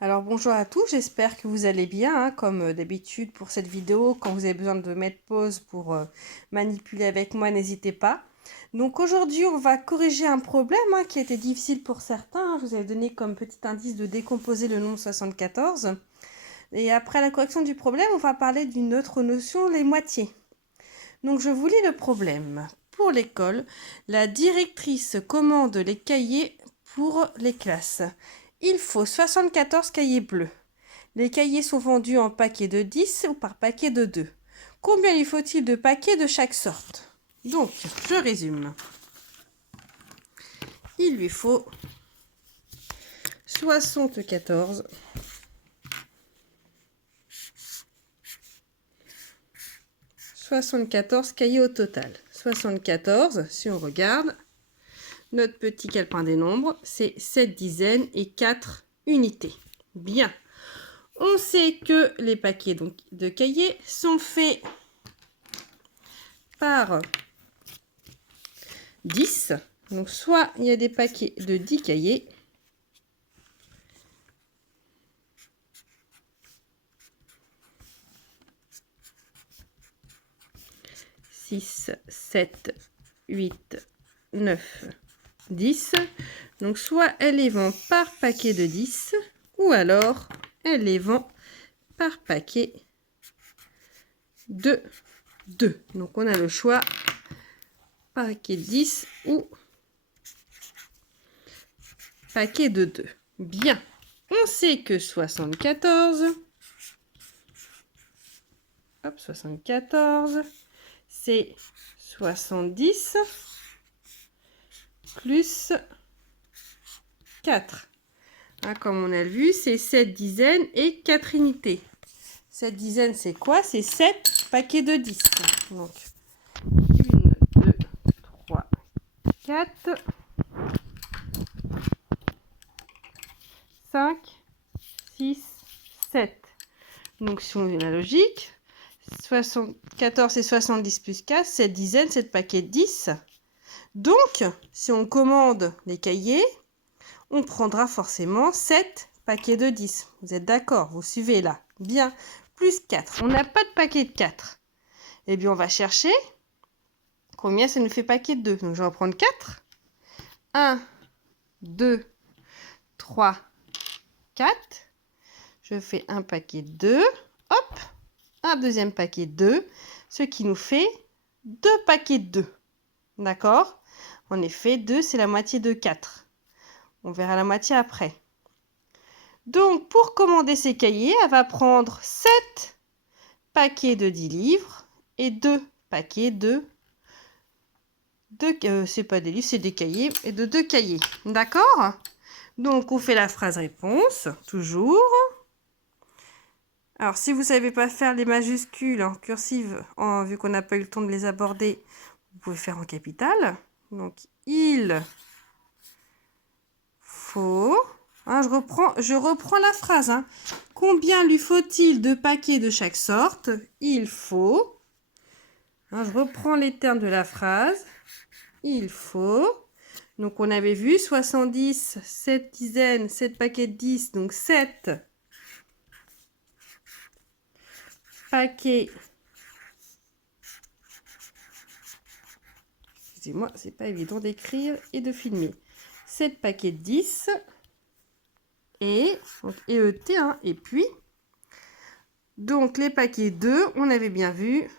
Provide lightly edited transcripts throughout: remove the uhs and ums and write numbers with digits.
Alors bonjour à tous, j'espère que vous allez bien, hein, comme d'habitude pour cette vidéo. Quand vous avez besoin de mettre pause pour manipuler avec moi, n'hésitez pas. Donc aujourd'hui, on va corriger un problème qui était difficile pour certains. Je vous avais donné comme petit indice de décomposer le nombre 74. Et après la correction du problème, on va parler d'une autre notion, les moitiés. Donc je vous lis le problème. Pour l'école, la directrice commande les cahiers pour les classes. Il faut 74 cahiers bleus. Les cahiers sont vendus en paquets de 10 ou par paquet de 2. Combien lui faut-il de paquets de chaque sorte? Donc, je résume. Il lui faut 74 cahiers au total. 74, si on regarde, notre petit calepin des nombres, c'est 7 dizaines et 4 unités. Bien. On sait que les paquets de cahiers sont faits par 10. Donc, soit il y a des paquets de 10 cahiers, « 6, 7, 8, 9, 10. Donc, soit elle les vend par paquet de 10, ou alors elle les vend par paquet de 2. Donc, on a le choix paquet de 10 ou paquet de 2. Bien. On sait que 74, c'est 70 plus 4. Comme on a vu, c'est 7 dizaines et 4 unités. 7 dizaines, c'est quoi? C'est 7 paquets de 10. Donc, 1, 2, 3, 4, 5, 6, 7. Donc, si on a la logique, 74 et 70 plus 4, 7 dizaines, 7 paquets de 10. Donc, si on commande les cahiers, on prendra forcément 7 paquets de 10. Vous êtes d'accord? Vous suivez là? Bien. Plus 4. On n'a pas de paquet de 4. Eh bien, on va chercher combien ça nous fait paquet de 2. Donc, je vais en prendre 4. 1, 2, 3, 4. Je fais un paquet de 2. Hop. Un deuxième paquet de 2. Ce qui nous fait 2 paquets de 2. D'accord? En effet, 2, c'est la moitié de 4. On verra la moitié après. Donc, pour commander ces cahiers, elle va prendre 7 paquets de 10 livres et 2 paquets c'est pas des livres, c'est des cahiers, et de 2 cahiers. D'accord? Donc, on fait la phrase réponse, toujours. Alors, si vous ne savez pas faire les majuscules en cursive, vu qu'on n'a pas eu le temps de les aborder, vous pouvez faire en capitale. Donc, il faut... je reprends la phrase. Combien lui faut-il de paquets de chaque sorte? Il faut... je reprends les termes de la phrase. Il faut... Donc, on avait vu 70, 7 dizaines, 7 paquets de 10, donc 7 paquets... Excusez-moi, c'est pas évident d'écrire et de filmer. 7 paquets de 10 et donc EET, et puis... Donc, les paquets 2, on avait bien vu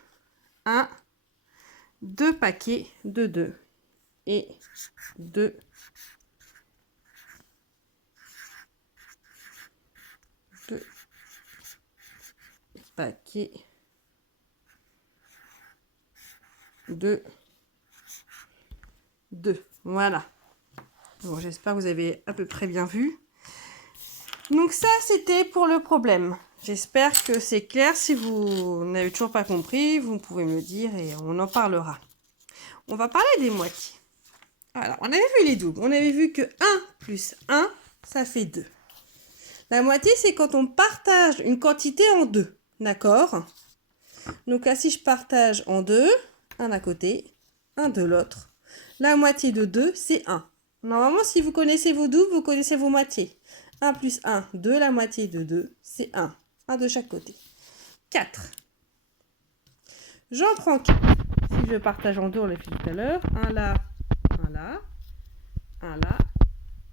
2 paquets de 2 et 2 paquets de 2. Voilà. Bon, j'espère que vous avez à peu près bien vu. Donc ça, c'était pour le problème. J'espère que c'est clair. Si vous n'avez toujours pas compris, vous pouvez me le dire et on en parlera. On va parler des moitiés. Alors, on avait vu les doubles. On avait vu que 1 plus 1, ça fait 2. La moitié, c'est quand on partage une quantité en deux. D'accord? Donc là, si je partage en deux, un à côté, un de l'autre, la moitié de 2, c'est 1. Normalement, si vous connaissez vos doubles, vous connaissez vos moitiés. 1 plus 1, 2. La moitié de 2, c'est 1. 1 de chaque côté. 4. J'en prends 4. Si je partage en deux, on l'a fait tout à l'heure. 1 là, 1 là, 1 là,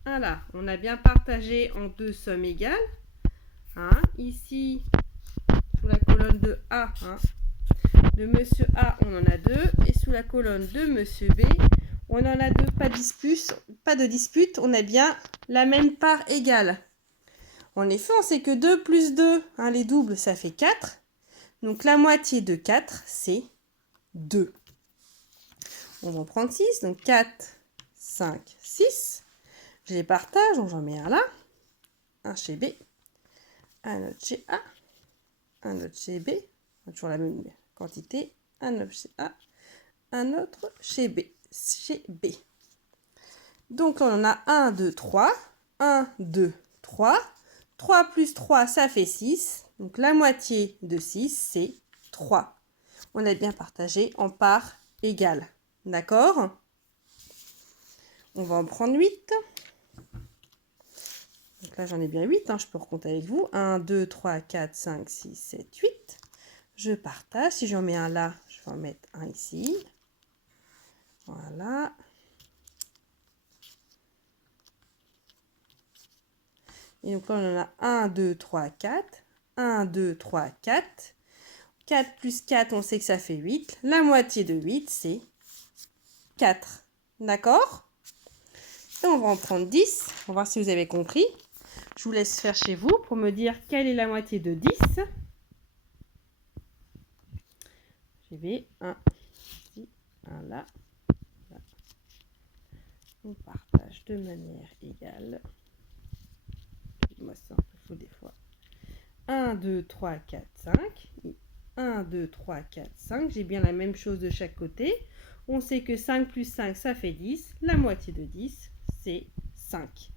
1 là. On a bien partagé en deux sommes égales. Hein, ici, sous la colonne de A, hein, de monsieur A, on en a 2. Et sous la colonne de monsieur B, on en a 2. Pas de dispute, on a bien la même part égale. En effet, on sait que 2 plus 2, hein, les doubles, ça fait 4. Donc la moitié de 4, c'est 2. On va en prendre 6. Donc 4, 5, 6. Je les partage, donc j'en mets un là. Un chez B. Un autre chez A. Un autre chez B. Toujours la même quantité. Un autre chez A. Un autre chez B. Donc on en a 1, 2, 3. 1, 2, 3. 3 plus 3, ça fait 6. Donc la moitié de 6, c'est 3. On a bien partagé en parts égales. D'accord? On va en prendre 8. Donc là, j'en ai bien 8. Hein, je peux recompter avec vous. 1, 2, 3, 4, 5, 6, 7, 8. Je partage. Si j'en mets un là, je vais en mettre un ici. Voilà. Et donc là, on en a 1, 2, 3, 4. 1, 2, 3, 4. 4 plus 4, on sait que ça fait 8. La moitié de 8, c'est 4. D'accord? Et on va en prendre 10. On va voir si vous avez compris. Je vous laisse faire chez vous pour me dire quelle est la moitié de 10. J'y vais. 1 ici, 1 là. Là. On partage de manière égale. Moi, c'est un peu faux des fois. 1, 2, 3, 4, 5. 1, 2, 3, 4, 5. J'ai bien la même chose de chaque côté. On sait que 5 plus 5, ça fait 10. La moitié de 10, c'est 5.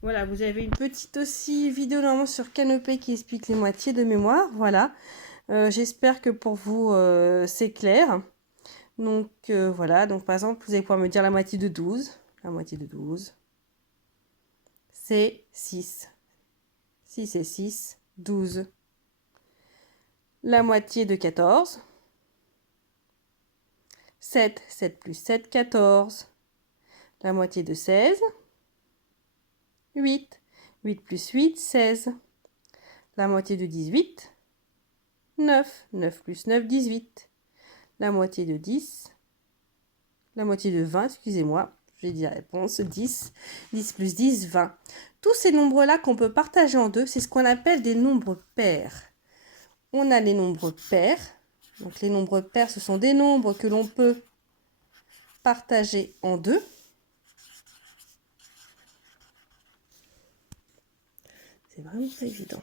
Voilà, vous avez une petite aussi vidéo normalement sur Canopé qui explique les moitiés de mémoire. Voilà, j'espère que pour vous, c'est clair. Donc, voilà. Donc, par exemple, vous allez pouvoir me dire la moitié de 12. La moitié de 12, c'est 6. 6 et 6, 12. La moitié de 14. 7, 7 plus 7, 14. La moitié de 16. 8. 8 plus 8, 16. La moitié de 18. 9. 9 plus 9, 18. La moitié de 10. La moitié de 20, excusez-moi. J'ai dit la réponse, 10. 10 plus 10, 20. Tous ces nombres-là qu'on peut partager en deux, c'est ce qu'on appelle des nombres pairs. On a les nombres pairs. Donc les nombres pairs, ce sont des nombres que l'on peut partager en deux. C'est vraiment pas évident.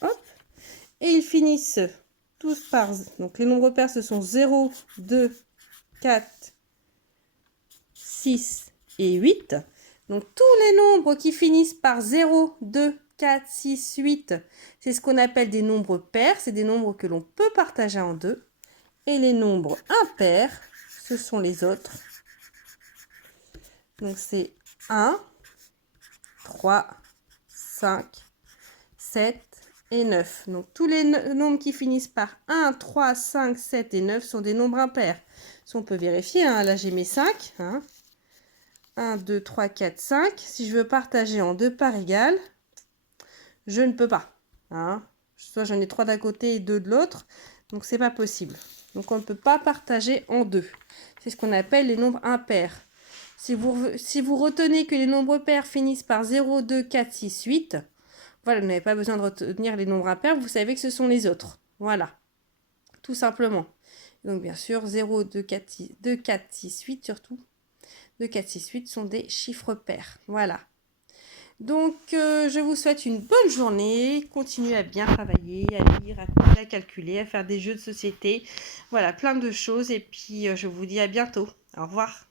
Hop. Et ils finissent tous par... Donc les nombres pairs, ce sont 0, 2, 4, 6 et 8. Donc tous les nombres qui finissent par 0, 2, 4, 6, 8, c'est ce qu'on appelle des nombres pairs. C'est des nombres que l'on peut partager en deux. Et les nombres impairs, ce sont les autres. Donc c'est 1, 3, 5, 7 et 9. Donc tous les nombres qui finissent par 1, 3, 5, 7 et 9 sont des nombres impairs. Si on peut vérifier, hein, là j'ai mes 5. Hein. 1, 2, 3, 4, 5. Si je veux partager en deux parts égales, je ne peux pas. Hein. Soit j'en ai 3 d'un côté et 2 de l'autre. Donc c'est pas possible. Donc on ne peut pas partager en deux. C'est ce qu'on appelle les nombres impairs. Si vous retenez que les nombres pairs finissent par 0, 2, 4, 6, 8, voilà, vous n'avez pas besoin de retenir les nombres impairs, vous savez que ce sont les autres. Voilà, tout simplement. Donc bien sûr, 0, 2, 4, 6, 2, 4, 6, 8 surtout. 2, 4, 6, 8 sont des chiffres pairs. Voilà. Donc, je vous souhaite une bonne journée. Continuez à bien travailler, à lire, à calculer, à faire des jeux de société. Voilà, plein de choses. Et puis, je vous dis à bientôt. Au revoir.